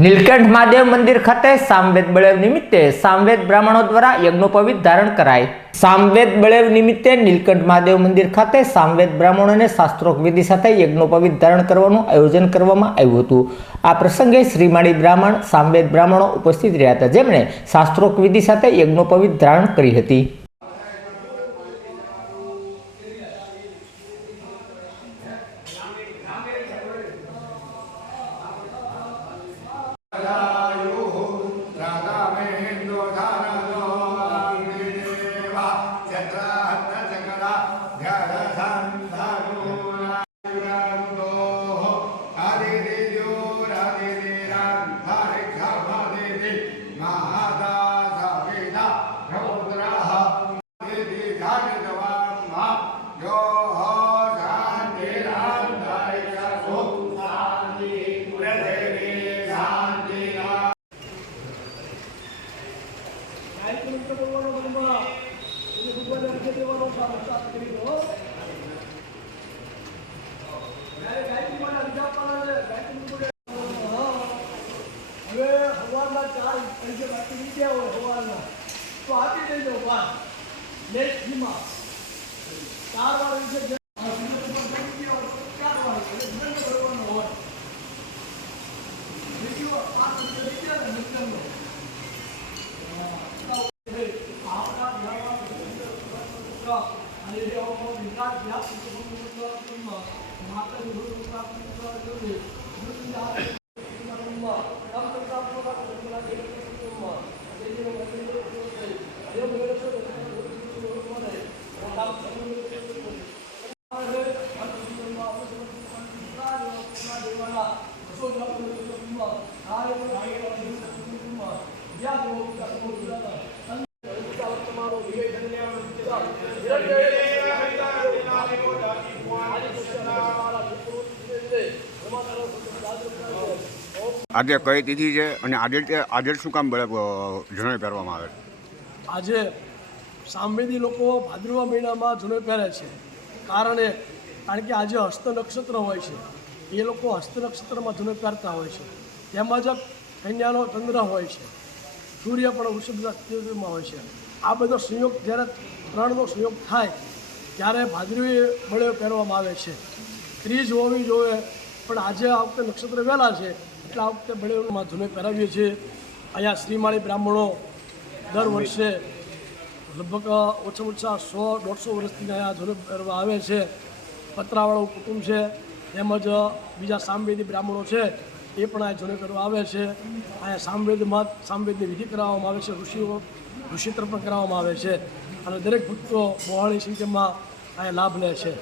નીલકંઠ મહાદેવ મંદિર ખાતે સામવેદ બળેવ નિમિત્તે સામવેદ બ્રાહ્મણો દ્વારા યજ્ઞોપવિત ધારણ કરાય। સામવેદ બળેવ નિમિત્તે નીલકંઠ મહાદેવ મંદિર ખાતે સામવેદ બ્રાહ્મણોને શાસ્ત્રોક્ત વિધિ સાથે યજ્ઞોપવિત ધારણ કરવાનું આયોજન કરવામાં આવ્યું હતું। આ પ્રસંગે શ્રીમાળી બ્રાહ્મણ સામવેદ બ્રાહ્મણો ઉપસ્થિત રહ્યા હતા, જેમણે શાસ્ત્રોક્ત વિધિ સાથે યજ્ઞોપવિત ધારણ કરી હતી। આજે કઈ તિથિ છે અને આજે શું કામ જનોઈ પહેરવામાં આવે? આજે સામવેદી લોકો ભાદરવા મહિનામાં જનોઈ પહેરે છે। કારણ કે આજે હસ્ત નક્ષત્ર હોય છે, એ લોકો હસ્ત નક્ષત્રમાં જનોઈ પહેરતા હોય છે। તેમજ કન્યાનો ચંદ્ર હોય છે, સૂર્ય પણ વૃષભમાં હોય છે। આ બધો સંયોગ જ્યારે ત્રણનો સંયોગ થાય ત્યારે ભાદરવી બળેવ પહેરવામાં આવે છે। ત્રીજ હોવી જોઈએ, પણ આજે આ વખતે નક્ષત્ર વહેલા છે એટલે આ વખતે બળેવમાં જનોઈ પહેરાવીએ છીએ। અહીંયા શ્રીમાળી બ્રાહ્મણો દર વર્ષે લગભગ ઓછામાં ઓછા 100-150 વર્ષથી અહીંયા જનોઈ પહેરવા આવે છે। પતરાવાળું કુટુંબ છે, તેમજ બીજા સામવેદી બ્રાહ્મણો છે, એ પણ અહીંયા જનોઈ કરવા આવે છે। અહીંયા સામવેદની વિધિ કરાવવામાં આવે છે, ઋષિ તર્પણ કરાવવામાં આવે છે અને દરેક ભક્તો બહોળી સંખ્યામાં અહીંયા લાભ લે છે।